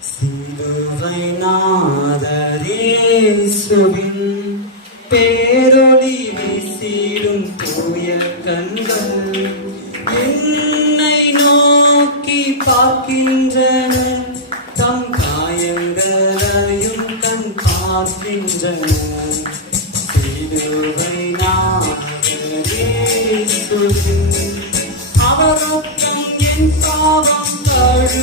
சிலுவை நாதரேசுவின் பேரொளி வீசிடும் புயல் கண்கள் என்னை நோக்கி பார்க்கின்றன. தம் காயங்களையும் கண் பார்க்கின்றன. சிலுவை நாதரேசுவின் அவரொக்கம் என் பாவம் கழு